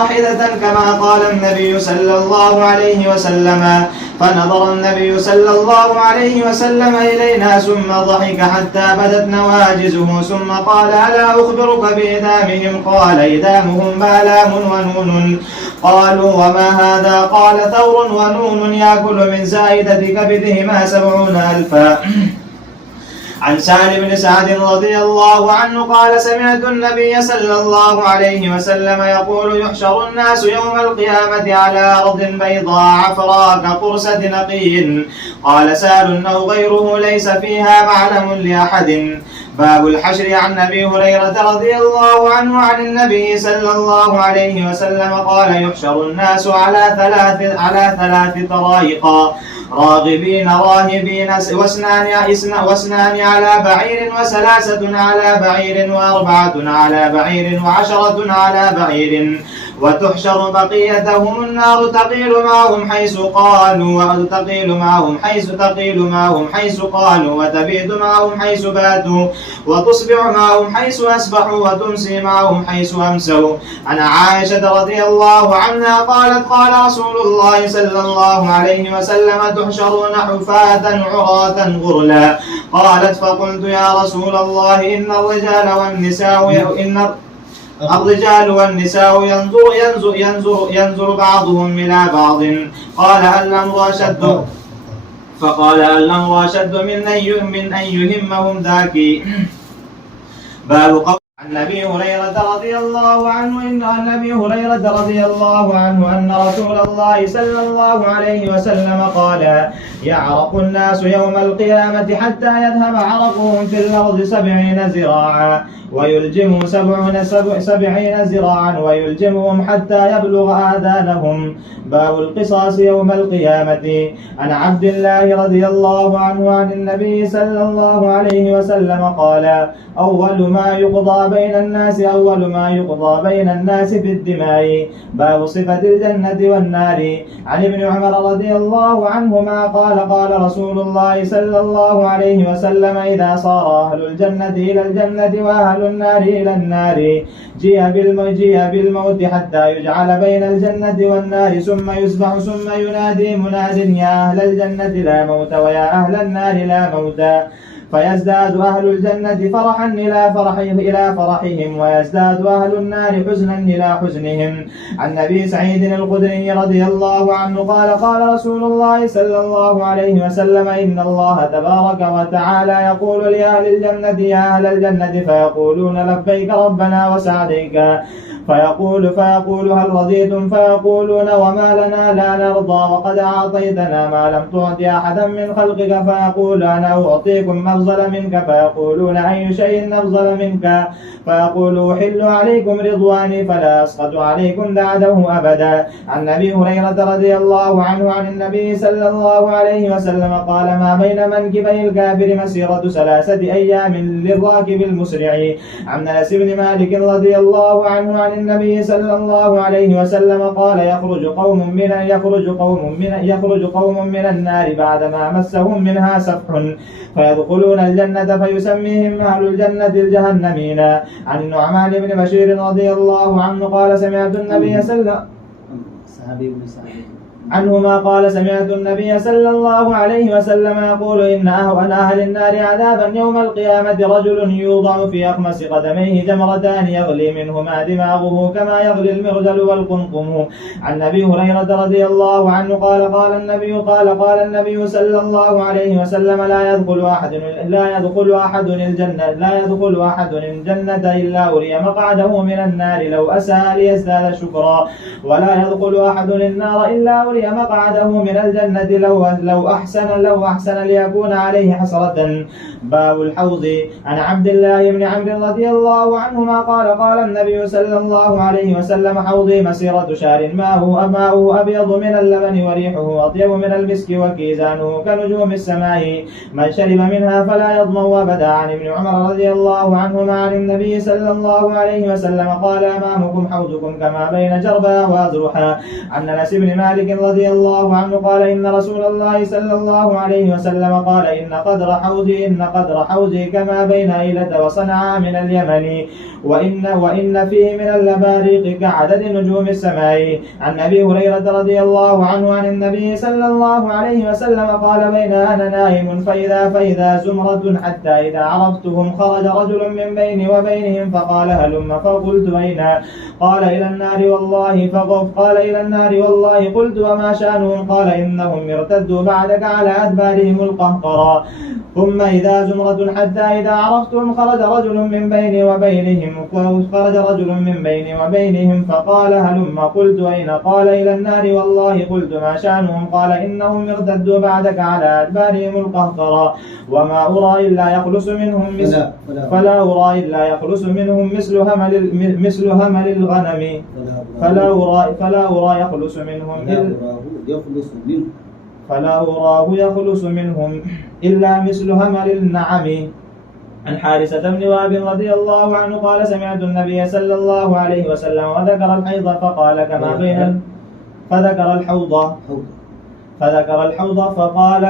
واحدة كما قال النبي صلى الله عليه وسلم. فنظر النبي صلى الله عليه وسلم إلينا ثم ضحك حتى بدت نواجزه ثم قال ألا أخبرك بإدامهم؟ قال إدامهم بالام ونون. قالوا وما هذا؟ قال ثور ونون يأكل من زائدة كبدهما 70,000. عن سهل بن سعد رضي الله عنه قال سمعت النبي صلى الله عليه وسلم يقول يحشر الناس يوم القيامة على أرض بيضاء عفراء كقرصة نقي. قال سهل أو غيره ليس فيها معلم لأحد. باب الحشر. عن أبي هريرة رضي الله عنه عن النبي صلى الله عليه وسلم قال يحشر الناس على ثلاث طرائق راغبين راهبين واثنان على بعير وثلاثة على بعير وأربعة على بعير وعشرة على بعير. وتحشر بقيتهم النار تقيل معهم حيث قالوا وتقيل معهم حيث قالوا وتبيد معهم حيث باتوا وتصبح معهم حيث أصبحوا وتمسي معهم حيث أمسوا. عن عائشة رضي الله عنها قالت قال رسول الله صلى الله عليه وسلم تحشرون حفاة عراة غرلا. قالت فقلت يا رسول الله إن الرجال والنساء ينظر بعضهم إلى بعض. قال الأمر أشد فقال الأمر أشد من أن يهمهم ذاك. باب عن أبي هريرة رضي الله عنه أن رسول الله صلى الله عليه وسلم قال يعرق الناس يوم القيامة حتى يذهب عرقهم في الأرض 70 ذراعا ويلجمهم 70 ذراعا ويلجمهم حتى يبلغ آذانهم. باب القصاص يوم القيامة. عن عبد الله رضي الله عنه عن النبي صلى الله عليه وسلم قال أول ما يقضى بين الناس في الدماء. باب صفة الجنة والنار. عن ابن عمر رضي الله عنهما قال رسول الله صلى الله عليه وسلم إذا صار أهل الجنة إلى الجنة وأهل النار إلى النار جيء بالموت حتى يجعل بين الجنة والنار ثم يسمع ثم ينادي مناد يا أهل الجنة لا موت ويا أهل النار لا موت. فيزداد أهل الجنة فرحا إلى فرحهم ويزداد أهل النار حزنا إلى حزنهم. عن أبي سعيد الخدري رضي الله عنه قال رسول الله صلى الله عليه وسلم إن الله تبارك وتعالى يقول لأهل الجنة يا أهل الجنة فيقولون لبيك ربنا وسعديك فيقول هل رضيتم؟ فيقولون وما لنا لا نرضى وقد أعطيتنا ما لم تعط أحدا من خلقك. فيقول أنا أعطيكم أفضل منك. فيقولون أي شيء أفضل منك؟ فيقول أحل عليكم رضواني فلا أسخط عليكم بعده أبدا. عن أبي هريرة رضي الله عنه عن النبي صلى الله عليه وسلم قال ما بين منكبي الكافر مسيرة 3 أيام للراكب المسرع. عن أنس بن مالك رضي الله عنه عن النبي صلى الله عليه وسلم قال يخرج قوم من النار بعدما مسهم منها سفح فيدخلون الجنة فيسميهم أهل الجنة الجهنمين. عن النعمان بن بشير رضي الله عنه قال سمعت النبي صلى الله عليه وسلم يقول إن أهل النار عذابا يوم القيامة رجل يوضع في أخمص قدميه جمرتان يغلي منهما دماغه كما يغلي المرجل والقمقم. عن أبي هريرة رضي الله عنه قال النبي صلى الله عليه وسلم لا يدخل أحد الجنة إلا أري مقعده من النار لو أساء ليزداد شكرا ولا يدخل أحد النار إلا أري مقعده من الجنة لو أحسن ليكون عليه حسرة. باب الحوض. عن عبد الله بن عمرو رضي الله عنهما قال النبي صلى الله عليه وسلم حوضي مسيرة شهر ماؤه أبيض من اللبن وريحه أطيب من المسك وكيزانه كنجوم السماء من شرب منها فلا يظمأ أبدا. عن ابن عمر رضي الله عنهما عن النبي صلى الله عليه وسلم قال أمامكم حوضكم كما بين جربا وأزرحا. عن أنس بن مالك رضي الله عنه قال إن رسول الله صلى الله عليه وسلم قال إن قدر حوضي كما بين أيلة وصنعاء من اليمن وإن فيه من اللباريق كعدد نجوم السماء. عن أبي هريرة رضي الله عنه عن النبي صلى الله عليه وسلم قال بين أنا نائم فإذا زمرة حتى إذا عرفتهم خرج رجل من بيني وبينهم فقال هلم فقلت أين؟ قال إلى النار والله قلت وما شأنهم؟ قال إنهم ارتدوا بعدك على أدبارهم القهقرى. ثم إذا زمرة حتى إذا عرفتهم خرج رجل من بيني وبينهم فقال هلم قلت أين؟ قال إلى النار والله قلت ما شأنهم؟ قال إنهم ارتدوا بعدك على أدبارهم القهقرى وما أرى إلا يخلص منهم مثل همل الغنم فلا أراه يخلص منهم إلا مثل همل النعم. عن حارثة بن وهب رضي الله عنه قال سمعت النبي صلى الله عليه وسلم وذكر الحيض فقال كما بين فذكر الحوض فقال